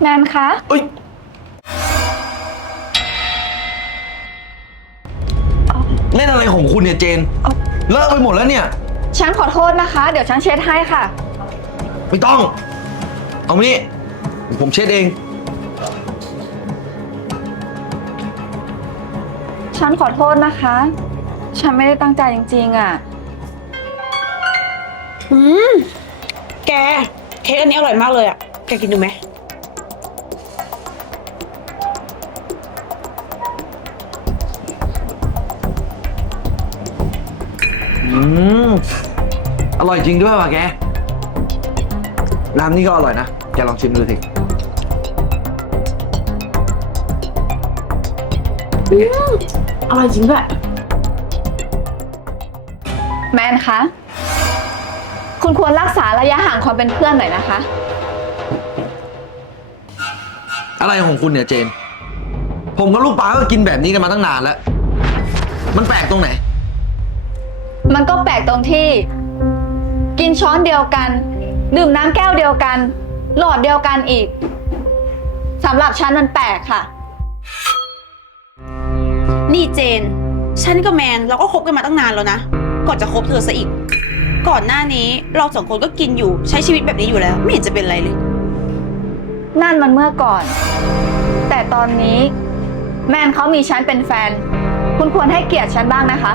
แมนคะ เอ้ยเล่นอะไรของคุณเนี่ยเจนเอาเลิกไปหมดแล้วเนี่ย ฉันขอโทษนะคะ เดี๋ยวฉันเช็ดให้ค่ะ ไม่ต้อง เอามานี่เดี๋ยวผมเช็ดเอง ฉันขอโทษนะคะ ฉันไม่ได้ตั้งใจจริงๆอะ อืม แก เค้กอันนี้อร่อยมากเลยอะ แกกินดูไหม อืมอร่อยจริงด้วยว่ะแก น้ำนี่ก็อร่อยนะ แกลองชิมดูสิอร่อยจริงด้วย แมนคะ คุณควรรักษาระยะห่างความเป็นเพื่อนหน่อยนะคะ อะไรของคุณเนี่ยเจน ผมกับลูกปลาก็กินแบบนี้กันมาตั้งนานแล้ว มันแปลกตรงไหน มันก็แปลกตรงที่ กินช้อนเดียวกัน ดื่มน้ำแก้วเดียวกัน หลอดเดียวกันอีกสำหรับฉันมันแปลกค่ะ นี่เจน ฉันกับแมนเราก็คบกันมาตั้งนานแล้วนะ ก่อนจะคบเธอซะอีก ก่อนหน้านี้เราสองคนก็กินอยู่ใช้ชีวิตแบบนี้อยู่แล้ว ไม่เห็นจะเป็นไรเลย นั่นมันเมื่อก่อน แต่ตอนนี้ แมนเขามีฉันเป็นแฟน คุณควรให้เกียรติฉันบ้างนะคะ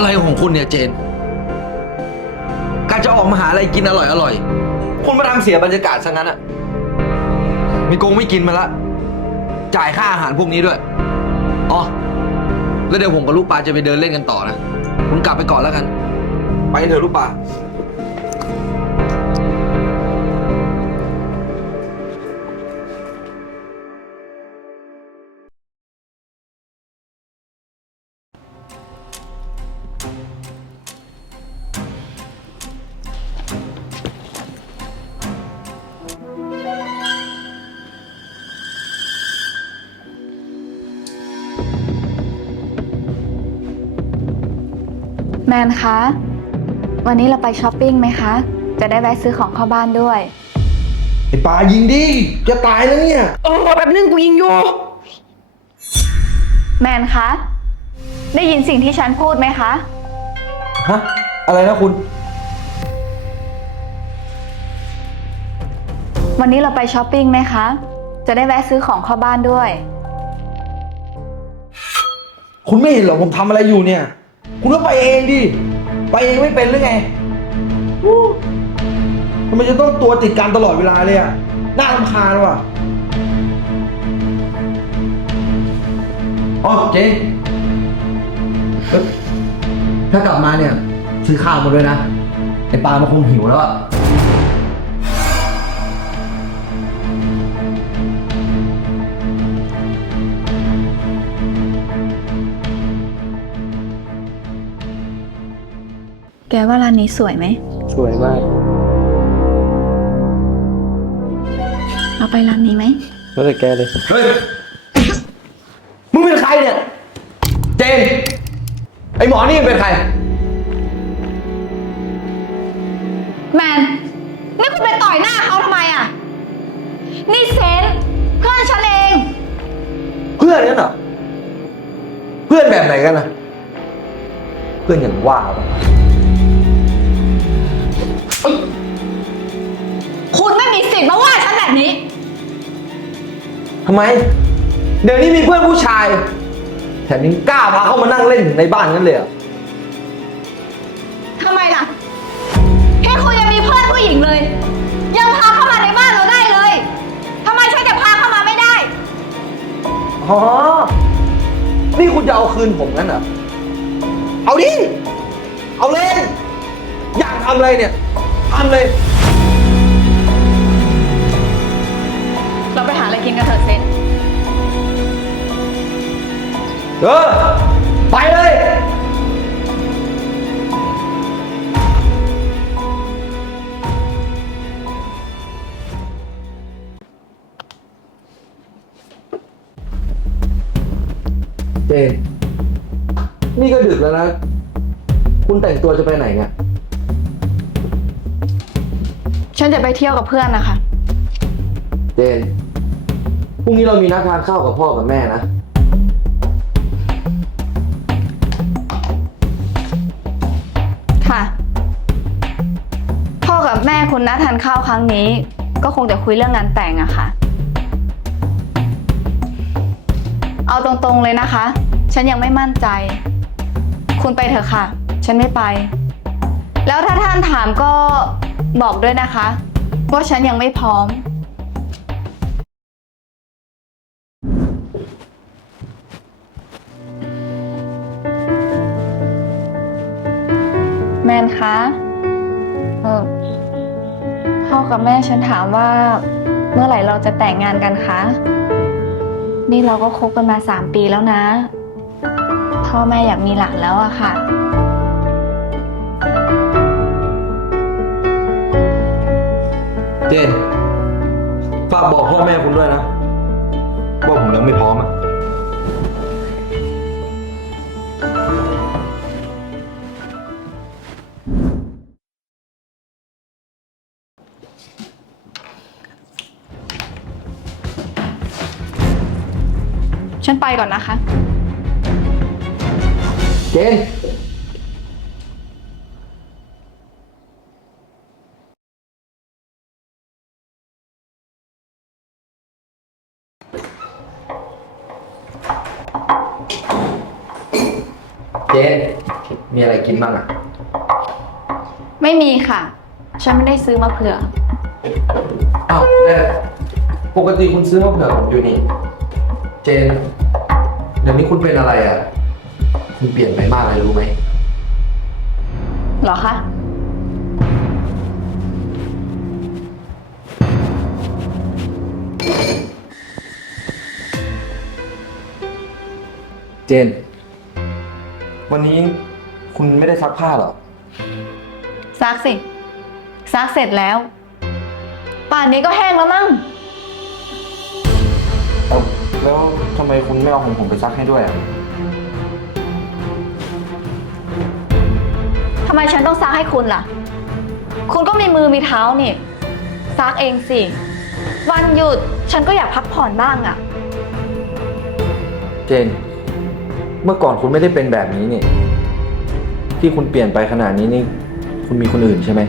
อะไรของคุณเนี่ยเจน การจะออกมาหาอะไรกินอร่อยอร่อยคุณมาทำเสียบรรยากาศซะงั้นอะไม่โกงไม่กินมาละ จ่ายค่าอาหารพวกนี้ด้วย อ๋อ แล้วเดี๋ยวผมกับลูกปลาจะไปเดินเล่นกันต่อนะ คุณกลับไปก่อนแล้วกัน ไปเถอะลูกปลา แมนคะ วันนี้เราไปช้อปปิ้งไหมคะ จะได้แวะซื้อของเข้าบ้านด้วย ไอ้ปลายิงดิ จะตายแล้วเนี่ย โอ้แบบนึงกูยิงอยู่ แมนคะ ได้ยินสิ่งที่ฉันพูดไหมคะ ฮะ อะไรนะคุณ วันนี้เราไปช้อปปิ้งไหมคะ จะได้แวะซื้อของเข้าบ้านด้วย คุณไม่เห็นเหรอผมทำอะไรอยู่เนี่ย คุณก็ไปเองดิ ไปเองไม่เป็นหรือไงอู้ทำไมจะต้องตัวติดกันตลอดเวลาเลยอะน่ารำคาญว่ะ อ๋อเจ๊เอ้ยถ้ากลับมาเนี่ย ซื้อข้าวมาด้วยนะ ไอปลามันคงหิวแล้วอะ แกว่าร้านนี้สวยไหม สวยมาก เราไปร้านนี้ไหม แล้วแต่แกเลย เฮ้ย มึงเป็นใครเนี่ย เจน ไอหมอนี่มันเป็นใคร แมน นี่คุณไปต่อยหน้าเขาทำไมอะ นี่เซนเพื่อนฉันเอง เพื่อนนั่นเหรอ เพื่อนแบบไหนกันนะ เพื่อนอย่างว่าปะคุณไม่มีสิทธิ์มาว่าฉันแบบนี้ ทำไม เดี๋ยวนี้มีเพื่อนผู้ชาย แถมยังกล้าพาเข้ามานั่งเล่นในบ้านนั้นเลยเหรอทำไมล่ะ แค่คุณยังมีเพื่อนผู้หญิงเลย ยังพาเข้ามาในบ้านเราได้เลยทำไมฉันจะพาเข้ามาไม่ได้ อ๋อ นี่คุณจะเอาคืนผมงั้นเหรอ เอาดิ เอาเลย อยากทำอะไรเนี่ยทำเลย เราไปหาอะไรกินกันเถอะเซนเออ ไปเลย เจน นี่ก็ดึกแล้วนะ คุณแต่งตัวจะไปไหนเนี่ย ฉันจะไปเที่ยวกับเพื่อนนะคะ เจน พรุ่งนี้เรามีนัดทานข้าวกับพ่อกับแม่นะ ค่ะ พ่อกับแม่คุณนัดทานข้าวครั้งนี้ ก็คงจะคุยเรื่องงานแต่งอะค่ะ เอาตรงๆเลยนะคะ ฉันยังไม่มั่นใจ คุณไปเถอะค่ะ ฉันไม่ไป แล้วถ้าท่านถามก็บอกด้วยนะคะว่าฉันยังไม่พร้อม แมนคะเออพ่อกับแม่ฉันถามว่า เมื่อไหร่เราจะแต่งงานกันคะ นี่เราก็คบกันมาสามปีแล้วนะ พ่อแม่อยากมีหลานแล้วอะค่ะ เจนฝากบอกพ่อแม่คุณด้วยนะว่าผมยังไม่พร้อมอะฉันไปก่อนนะคะ เจน เจน มีอะไรกินบ้างอะไม่มีค่ะ ฉันไม่ได้ซื้อมาเผื่อ อ้าวแต่ปกติคุณซื้อมาเผื่อผมอยู่นี่ เจน เดี๋ยวนี้คุณเป็นอะไรอะ คุณเปลี่ยนไปมากเลยรู้ไหม เหรอคะ เจน วันนี้คุณไม่ได้ซักผ้าเหรอ ซักสิ ซักเสร็จแล้ว ป่านนี้ก็แห้งแล้วมั้ง แล้วทำไมคุณไม่เอาของผมไปซักให้ด้วยอะ ทำไมฉันต้องซักให้คุณล่ะ คุณก็มีมือมีเท้านี่ซักเองสิ วันหยุดฉันก็อยากพักผ่อนบ้างอะเจน เมื่อก่อนคุณไม่ได้เป็นแบบนี้นี่ ที่คุณเปลี่ยนไปขนาดนี้นี่ คุณมีคนอื่นใช่ไหม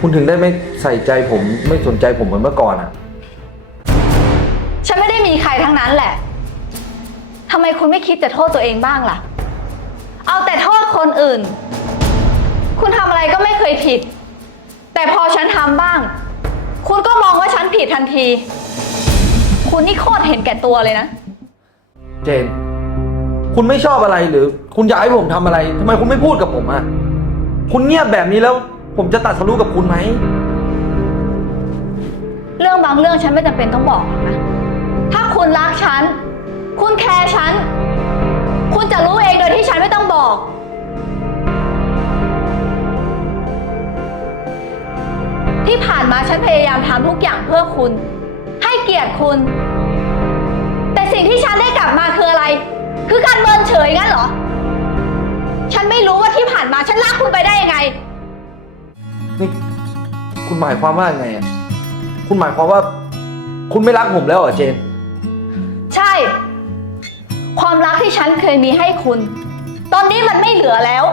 คุณถึงได้ไม่ใส่ใจผมไม่สนใจผมเหมือนเมื่อก่อนอะฉันไม่ได้มีใครทั้งนั้นแหละทำไมคุณไม่คิดจะโทษตัวเองบ้างล่ะ เอาแต่โทษคนอื่น คุณทำอะไรก็ไม่เคยผิด แต่พอฉันทำบ้าง คุณก็มองว่าฉันผิดทันที คุณนี่โคตรเห็นแก่ตัวเลยนะ เจน คุณไม่ชอบอะไรหรือ คุณอยากให้ผมทำอะไรทำไมคุณไม่พูดกับผมอะ คุณเงียบแบบนี้แล้ว ผมจะตัดสรู้กับคุณไหม เรื่องบางเรื่องฉันไม่จำเป็นต้องบอกหรอกนะ ถ้าคุณรักฉัน คุณแคร์ฉัน คุณจะรู้เองโดยที่ฉันไม่ต้องบอก ที่ผ่านมาฉันพยายามทำทุกอย่างเพื่อคุณ ให้เกียรติคุณ แต่สิ่งที่ฉันได้กลับมาคืออะไร คือการเมินเฉยงั้นเหรอ ฉันไม่รู้ว่าที่ผ่านมาฉันรักคุณไปได้ยังไง นี่คุณหมายความว่าไงอะคุณหมายความว่า คุณไม่รักผมแล้วเหรอเจน ใช่ ความรักที่ฉันเคยมีให้คุณ ตอนนี้มันไม่เหลือแล้ว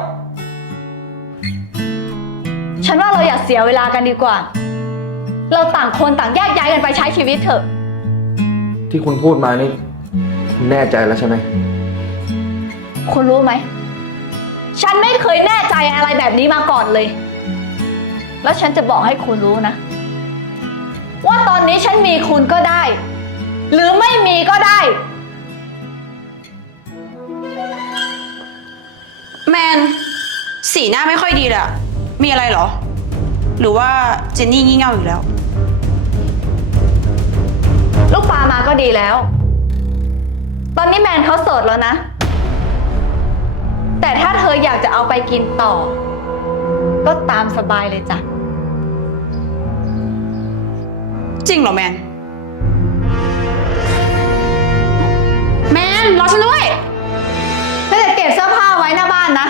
ฉันว่าเราอย่าเสียเวลากันดีกว่า เราต่างคนต่างแยกย้ายกันไปใช้ชีวิตเถอะ ที่คุณพูดมานี่คุณแน่ใจแล้วใช่ไหม คุณรู้ไหม ฉันไม่เคยแน่ใจอะไรแบบนี้มาก่อนเลย แล้วฉันจะบอกให้คุณรู้นะ ว่าตอนนี้ฉันมีคุณก็ได้ หรือไม่มีก็ได้ แมน สีหน้าไม่ค่อยดีเลยอะ มีอะไรเหรอ หรือว่าเจนนี่งี่เง่าอยู่แล้ว ลูกปลามาก็ดีแล้ว ตอนนี้แมนเขาสดแล้วนะ แต่ถ้าเธออยากจะเอาไปกินต่อ ก็ตามสบายเลยจ้ะ จริงเหรอแมน แมนรอฉันด้วยแล้วเดี๋ยวเก็บเสื้อผ้าไว้หน้าบ้านนะ